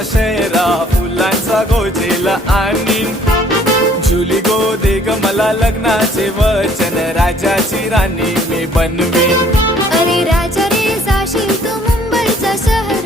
मुंबईच्या शहरा फुलांचा गोजेला आणि जुली गो दे ग मला लग्नाचे वचन, राजाची राणी मी बनवीन. अरे राजा रे जाशील तू मुंबईच्या शहरात,